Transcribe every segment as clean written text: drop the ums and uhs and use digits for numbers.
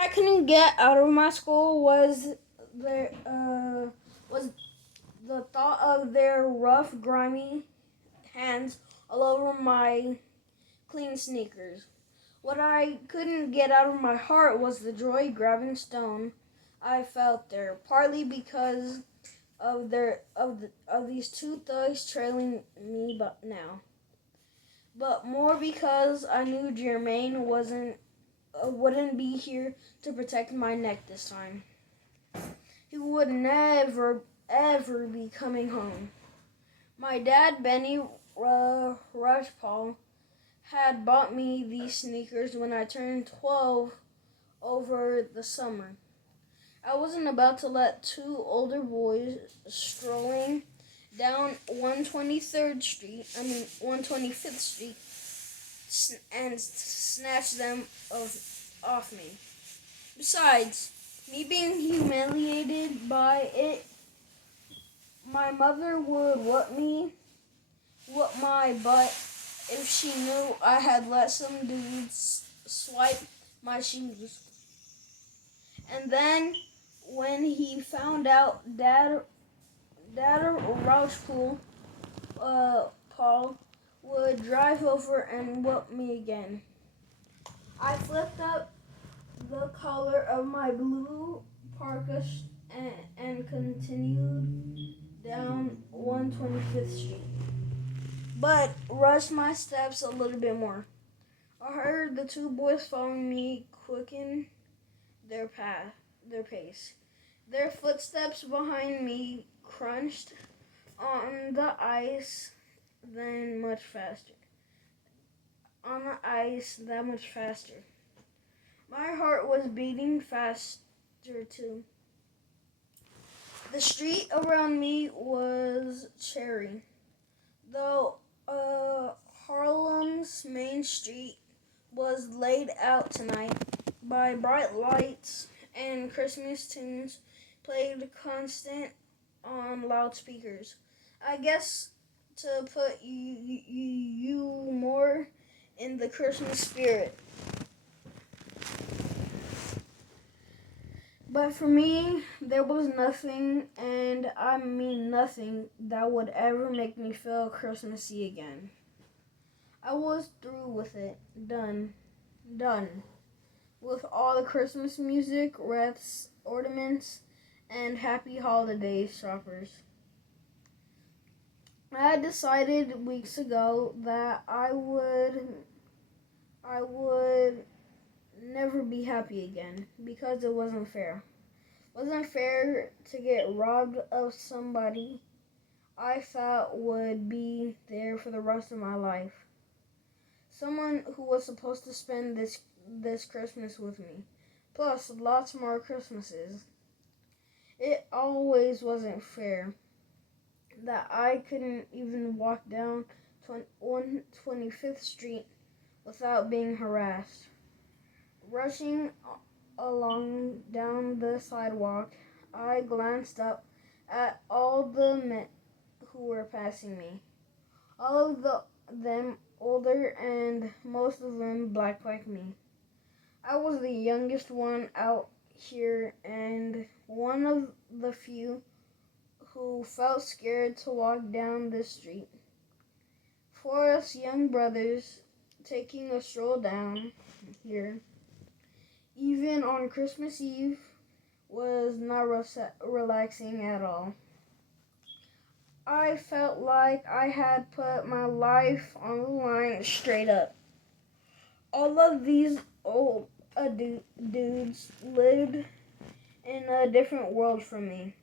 I couldn't get out of my school was the thought of their rough, grimy hands all over my clean sneakers. What I couldn't get out of my heart was the joy grabbing stone I felt there, partly because of these two thugs trailing me but now, but more because I knew Jermaine wouldn't be here to protect my neck this time. He would never ever be coming home. My dad, Benny Rajpal, had bought me these sneakers when I turned 12 over the summer. I wasn't about to let two older boys strolling down 125th Street and snatch them off me. Besides, me being humiliated by it, my mother would whoop my butt if she knew I had let some dudes swipe my shoes. And then when he found out, Dad Rajpool, Paul, would drive over and whoop me again. I flipped up the collar of my blue parka and continued down 125th Street, but rushed my steps a little bit more. I heard the two boys following me quicken their pace. Their footsteps behind me crunched on the ice then much faster. On the ice that much faster. My heart was beating faster too. The street around me was cherry, though Harlem's main street was laid out tonight by bright lights and Christmas tunes played constant on loudspeakers. I guess to put you more in the Christmas spirit. But for me, there was nothing, and I mean nothing, that would ever make me feel Christmassy again. I was through with it. Done. Done. With all the Christmas music, wreaths, ornaments, and happy holidays shoppers. I had decided weeks ago that I would never be happy again because it wasn't fair. It wasn't fair to get robbed of somebody I thought would be there for the rest of my life. Someone who was supposed to spend this Christmas with me. Plus lots more Christmases. It always wasn't fair that I couldn't even walk down 125th Street without being harassed. Rushing along down the sidewalk, I glanced up at all the men who were passing me. All of them older and most of them black like me. I was the youngest one out here and one of the few who felt scared to walk down this street. For us young brothers taking a stroll down here, even on Christmas Eve, was not relaxing at all. I felt like I had put my life on the line straight up. All of these old dudes lived in a different world from me.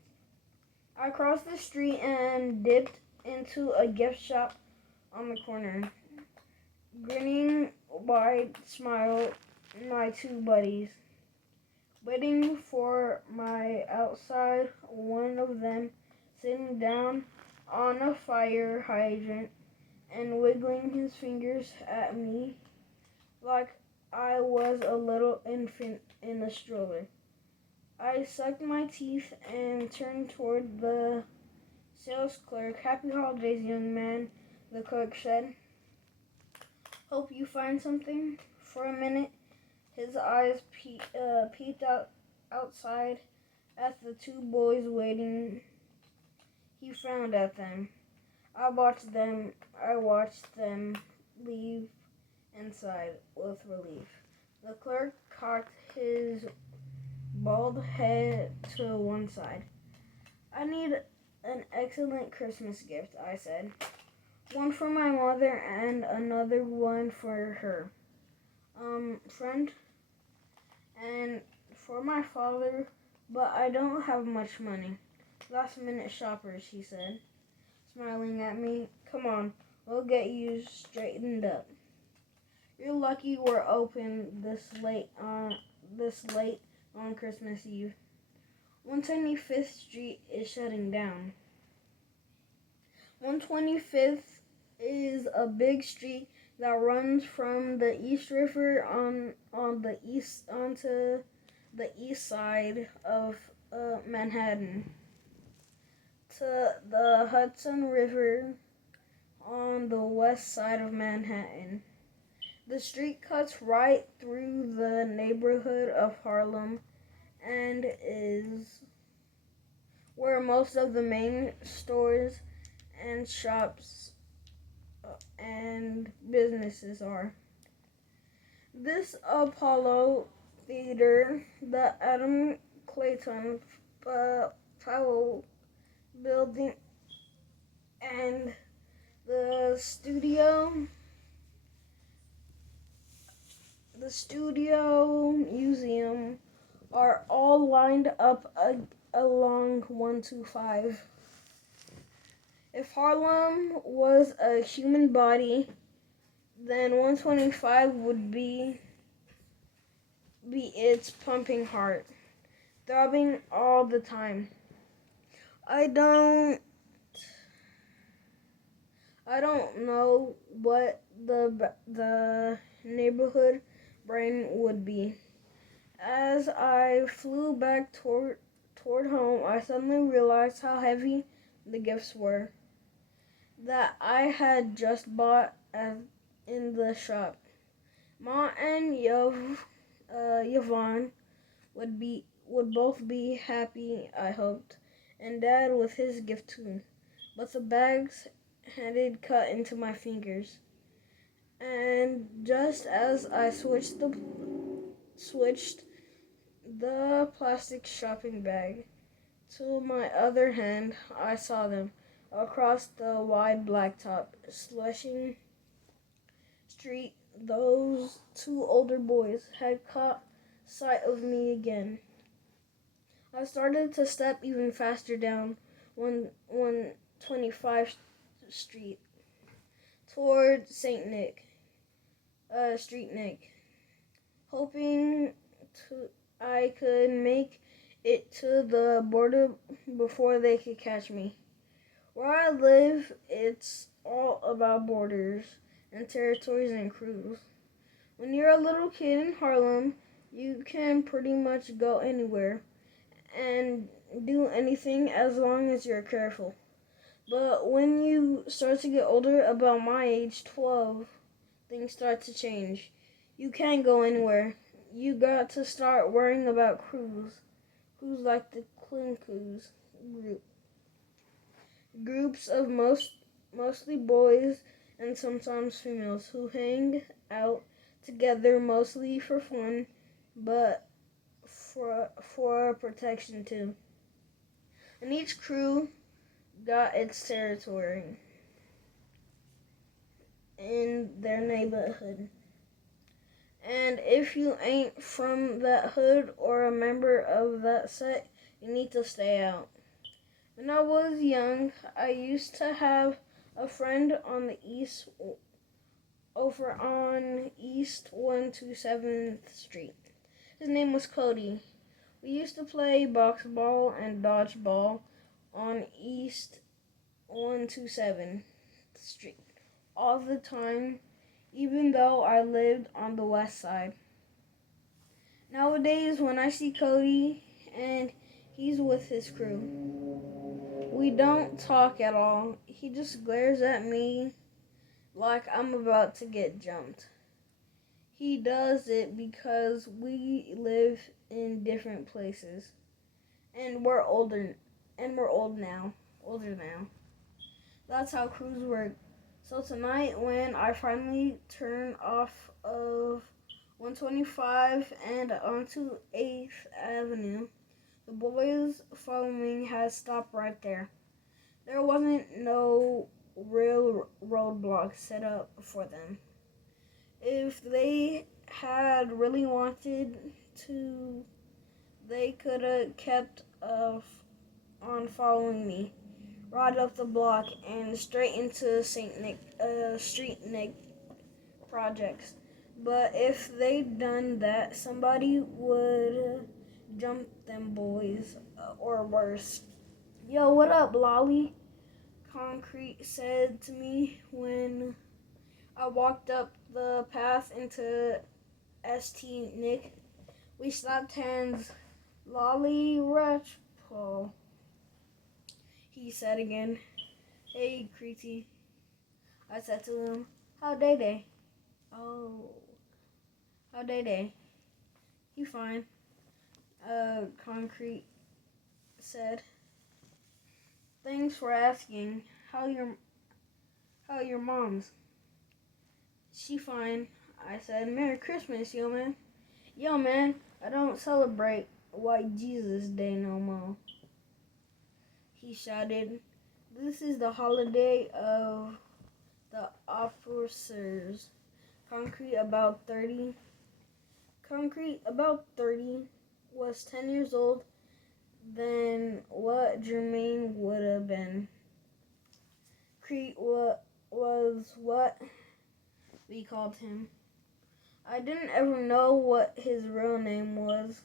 I crossed the street and dipped into a gift shop on the corner, grinning wide smile my two buddies, waiting for my outside, one of them sitting down on a fire hydrant and wiggling his fingers at me like I was a little infant in a stroller. I sucked my teeth and turned toward the sales clerk. Happy holidays, young man, the clerk said. Hope you find something. For a minute, His eyes peeped outside at the two boys waiting. He frowned at them. I watched them leave inside with relief. The clerk cocked his bald head to one side. I need an excellent Christmas gift, I said. One for my mother and another one for her. Friend? And for my father, but I don't have much money. Last minute shoppers, he said, smiling at me. Come on, we'll get you straightened up. You're lucky we're open this late on Christmas Eve. 125th Street is shutting down. 125th is a big street that runs from the East River on the east onto the east side of Manhattan to the Hudson River on the west side of Manhattan. The street cuts right through the neighborhood of Harlem and is where most of the main stores and shops and businesses are. This Apollo Theater, the Adam Clayton Powell Building, and the Studio Museum are all lined up along 125. If Harlem was a human body, then 125 would be its pumping heart, throbbing all the time. I don't know what the neighborhood brain would be. As I flew back toward home, I suddenly realized how heavy the gifts were that I had just bought in the shop. Ma and Yvonne would both be happy, I hoped, and Dad with his gift too. But the bags had cut into my fingers, and just as I switched the plastic shopping bag to my other hand, I saw them across the wide blacktop, slushing street. Those two older boys had caught sight of me again. I started to step even faster down 125th Street toward Street Nick, hoping I could make it to the border before they could catch me. Where I live, it's all about borders and territories and crews. When you're a little kid in Harlem, you can pretty much go anywhere and do anything as long as you're careful. But when you start to get older, about my age, 12, things start to change. You can't go anywhere. You got to start worrying about crews like the Clinkus group. Groups of mostly boys and sometimes females who hang out together mostly for fun, but for protection too. And each crew got its territory in their neighborhood. And if you ain't from that hood or a member of that set, you need to stay out. When I was young, I used to have a friend on the over on East 127th Street. His name was Cody. We used to play box ball and dodgeball on East 127th Street all the time, even though I lived on the west side. Nowadays, when I see Cody and he's with his crew, we don't talk at all. He just glares at me like I'm about to get jumped. He does it because we live in different places, and we're older, and we're older now. That's how crews work. So tonight, when I finally turn off of 125 and onto 8th Avenue, the boys following had stopped right there. There wasn't no real roadblock set up for them. If they had really wanted to, they could have kept on following me right up the block and straight into St. Nick, Street Nick projects. But if they'd done that, somebody would jump them boys, or worse. Yo, what up, Lolly? Concrete said to me when I walked up the path into St. Nick. We slapped hands. Lolly Retchpole, he said again. Hey, Creety, I said to him. How they? Oh, how they? He fine. Concrete said. Thanks for asking. How your mom's? She fine. I said, Merry Christmas, yo man. Yo man, I don't celebrate White Jesus Day no more. He shouted. This is the holiday of the officers. Concrete about 30 was 10 years old than what Jermaine would have been. Crete was what we called him. I didn't ever know what his real name was,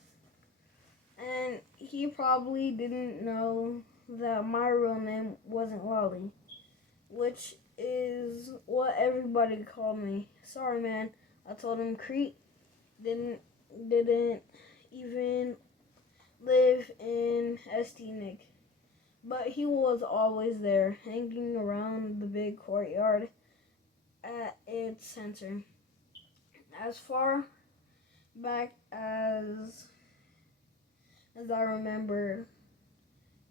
and he probably didn't know that my real name wasn't Lolly, which is what everybody called me. Sorry, man. I told him Crete didn't even live in St. Nick, but he was always there, hanging around the big courtyard at its center. As far back as I remember,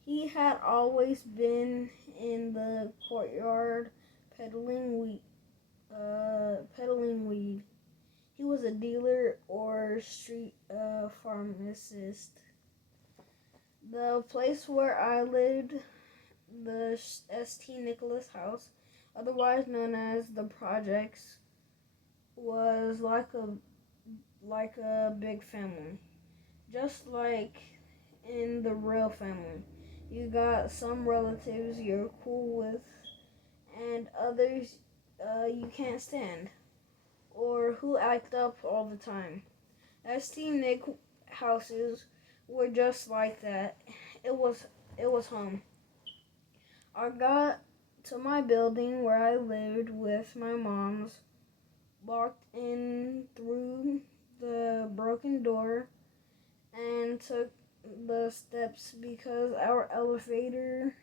he had always been in the courtyard peddling weed. He was a dealer or street pharmacist. The place where I lived, the St. Nicholas House, otherwise known as the Projects, was like a big family, just like in the real family. You got some relatives you're cool with, and others you can't stand, or who act up all the time. St. Nick houses were just like that. It was home. I got to my building where I lived with my mom's, walked in through the broken door, and took the steps because our elevator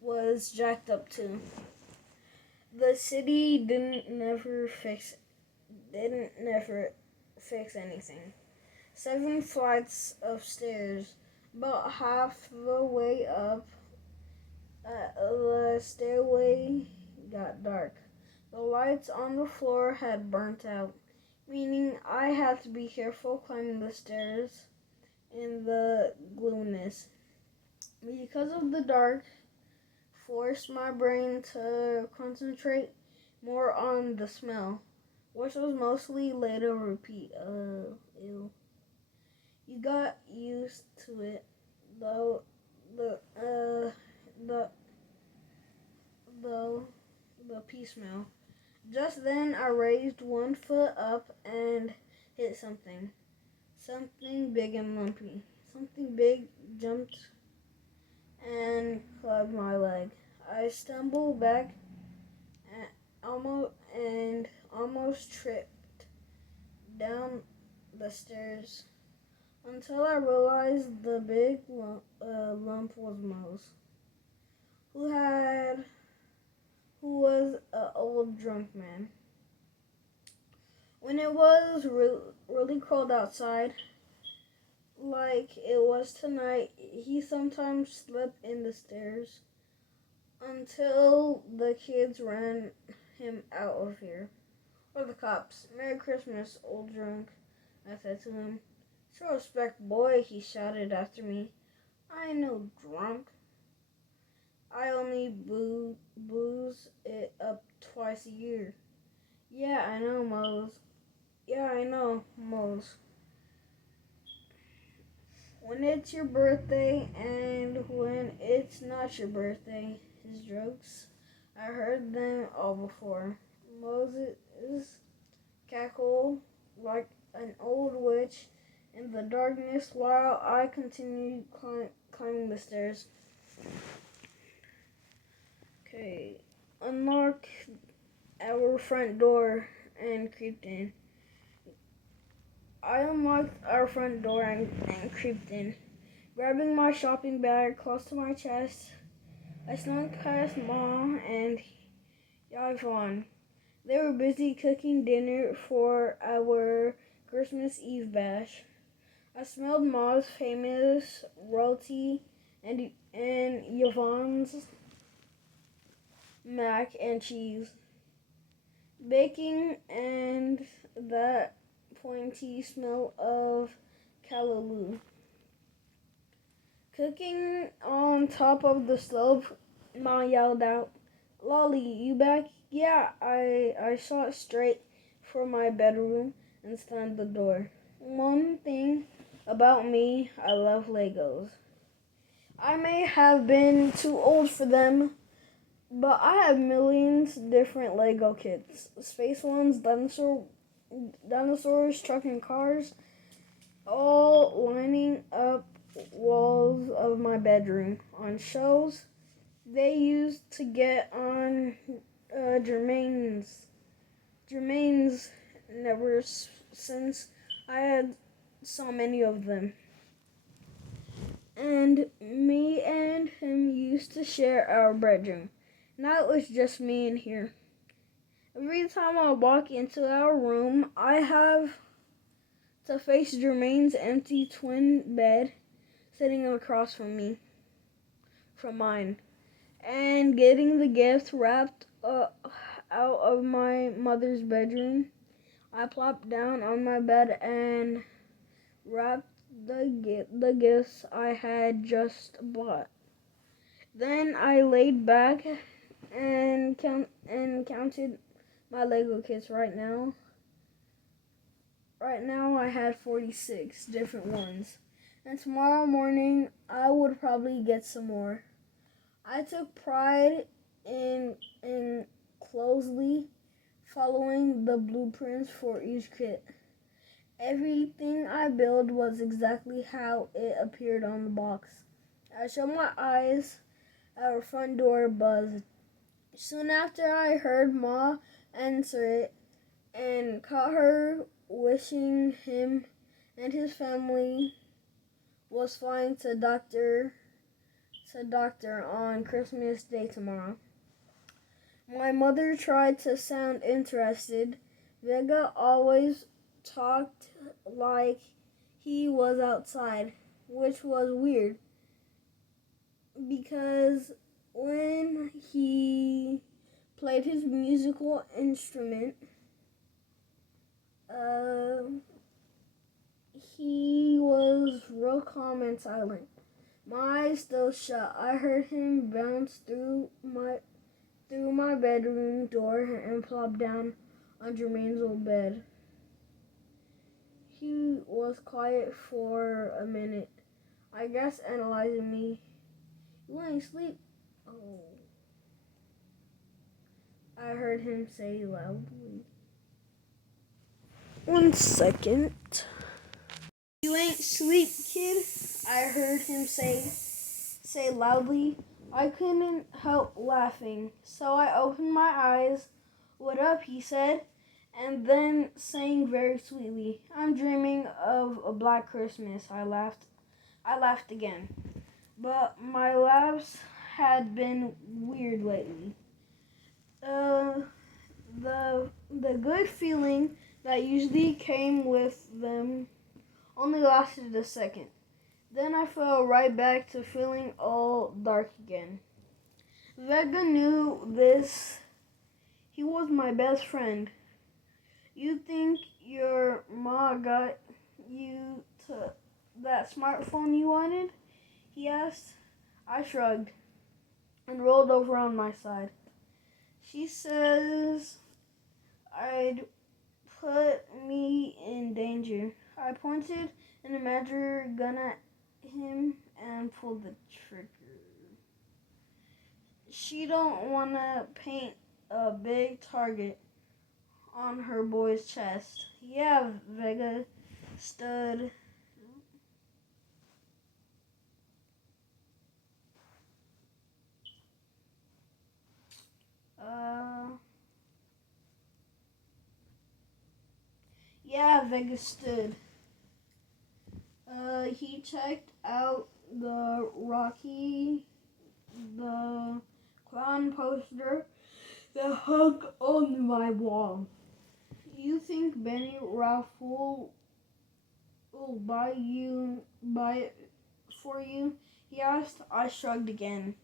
was jacked up too. The city didn't never fix anything. 7 flights of stairs, about half the way up, the stairway got dark. The lights on the floor had burnt out, meaning I had to be careful climbing the stairs in the gloominess. Because of the dark, forced my brain to concentrate more on the smell, which was mostly later repeat. Ew. You got used to it, though. The the the the pea smell. Just then, I raised one foot up and hit something. Something big and lumpy. Something big jumped and clubbed my leg. I stumbled back and almost tripped down the stairs until I realized the big lump was Moe's. who had who was an old drunk man. When it was really cold outside, like it was tonight, he sometimes slept in the stairs until the kids ran him out of here. Or the cops. Merry Christmas, old drunk, I said to him. Show respect, boy, he shouted after me. I ain't no drunk. I only booze it up twice a year. Yeah, I know, Mose. Yeah, I know, Mose. When it's your birthday and when it's not your birthday, his jokes. I heard them all before. Moses cackled like an old witch in the darkness while I continued climbing the stairs. Okay, unlocked our front door and creeped in. I unlocked our front door and creeped in. Grabbing my shopping bag close to my chest, I snuck past Mom and Yvonne. They were busy cooking dinner for our Christmas Eve bash. I smelled Ma's famous roti and Yvonne's mac and cheese, baking, and that pointy smell of callaloo. Cooking on top of the stove, Ma yelled out, Lolly, you back? Yeah, I shot straight for my bedroom and slammed the door. One thing about me, I love Legos. I may have been too old for them, but I have millions different Lego kits. Space ones, dinosaurs, truck and cars, all lining up walls of my bedroom on shelves they used to get on Jermaine's never since I had so many of them. And me and him used to share our bedroom. Now it was just me in here. Every time I walk into our room, I have to face Jermaine's empty twin bed sitting across from mine. And getting the gift wrapped out of my mother's bedroom, I plopped down on my bed and wrapped the gifts I had just bought. Then I laid back and counted my Lego kits right now. Right now I had 46 different ones. And tomorrow morning I would probably get some more. I took pride in closely following the blueprints for each kit. Everything I built was exactly how it appeared on the box. I shut my eyes, our front door buzzed. Soon after I heard Ma answer it and caught her wishing him and his family was flying to doctor on Christmas Day tomorrow. My mother tried to sound interested. Vega always talked like he was outside, which was weird because when he played his musical instrument, he was real calm and silent. My eyes still shut. I heard him bounce through my bedroom door and plop down on Jermaine's old bed. He was quiet for a minute, I guess analyzing me. You ain't sleep? Oh. I heard him say loudly. 1 second. You ain't sleep, kid? I heard him say loudly. I couldn't help laughing, so I opened my eyes. What up, he said, and then saying very sweetly, I'm dreaming of a black Christmas. I laughed again. But my laughs had been weird lately. Uh, the good feeling that usually came with them only lasted a second. Then I fell right back to feeling all dark again. Vega knew this. He was my best friend. You think your ma got you to that smartphone you wanted? He asked. I shrugged and rolled over on my side. She says I'd put me in danger. I pointed an imaginary gun at him and pulled the trigger. She don't want to paint a big target on her boy's chest. Yeah, Vega stood. Uh, yeah, Vega stood. He checked out the clown poster that hung on my wall. You think Benny Ralph will buy it for you? He asked. I shrugged again.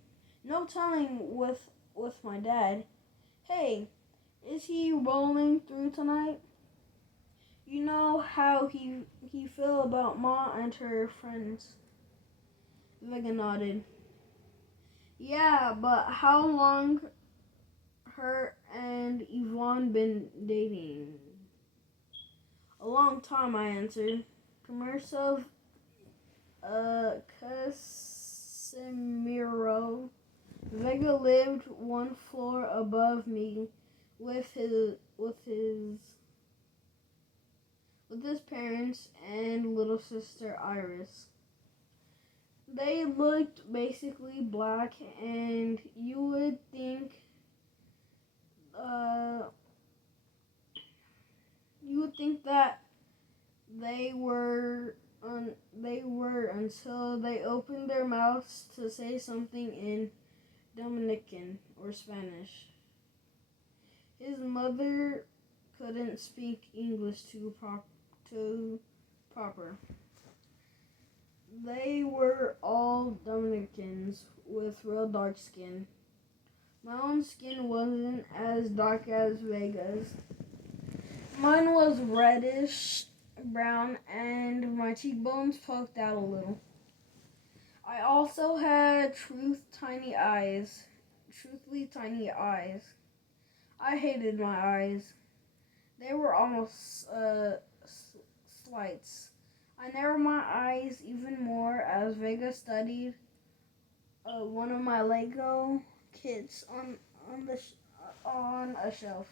No telling with my dad. Hey, is he rolling through tonight? You know how he feel about Ma and her friends. Vega nodded. Yeah, but how long her and Yvonne been dating? A long time, I answered. Commercial Casimiro. Vega lived one floor above me with his parents and little sister Iris. They looked basically black, and uh, you would think that they were they were until they opened their mouths to say something in Dominican or Spanish. His mother couldn't speak English too proper. They were all Dominicans with real dark skin. My own skin wasn't as dark as Vega's. Mine was reddish brown and my cheekbones poked out a little. I also had truthfully tiny eyes. I hated my eyes. They were almost slights. I narrowed my eyes even more as Vega studied one of my Lego kits on a shelf.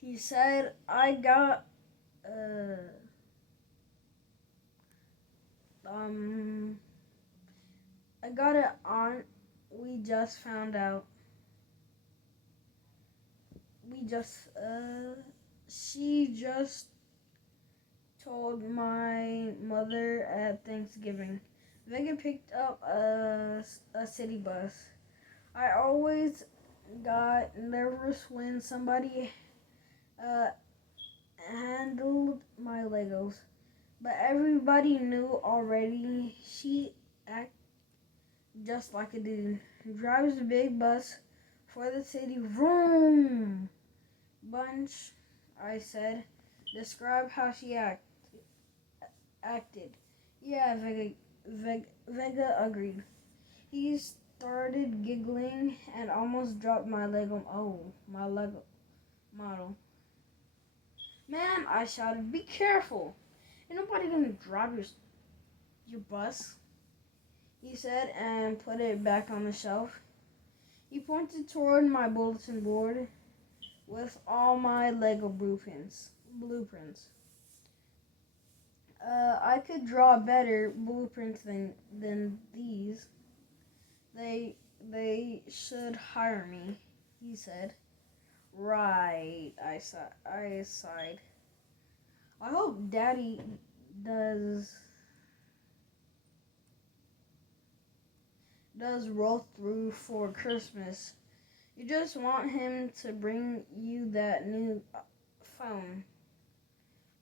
He said, uh, um, I got it on. We just found out. We just, she just told my mother at Thanksgiving. Vega picked up a city bus. I always got nervous when somebody uh, handled my Legos, but everybody knew already she acted just like a dude. Drives a big bus for the city. Vroom! Bunch, I said. Describe how she acted. Yeah, Vega agreed. He started giggling and almost dropped my Lego. Oh, my Lego model. Man, I shouted, be careful. Ain't nobody gonna drive your bus, he said and put it back on the shelf. He pointed toward my bulletin board with all my Lego blueprints. I could draw better blueprints than these. They should hire me, he said. Right, I sighed. I hope does does roll through for Christmas. You just want him to bring you that new phone.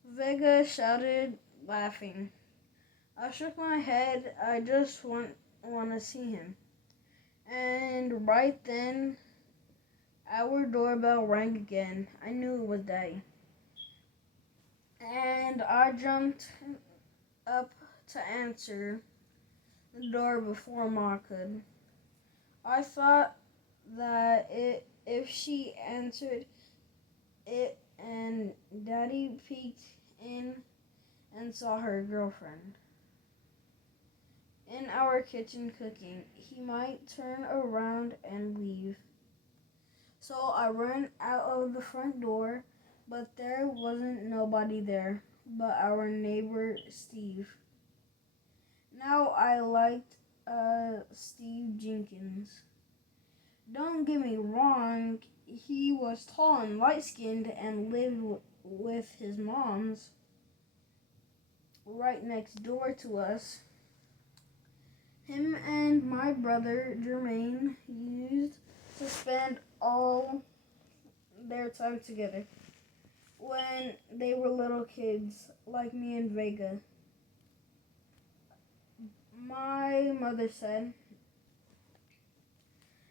Vega shouted, laughing. I shook my head. I just want to see him. And right then, our doorbell rang again. I knew it was Daddy. And I jumped up to answer the door before Ma could. I thought that if she answered it and Daddy peeked in and saw her girlfriend in our kitchen cooking, he might turn around and leave. So I ran out of the front door, but there wasn't nobody there but our neighbor Steve. Now I liked Steve Jenkins. Don't get me wrong, he was tall and light-skinned and lived with his mom's right next door to us. Him and my brother Jermaine used to spend all their time together when they were little kids like me and Vega. My mother said,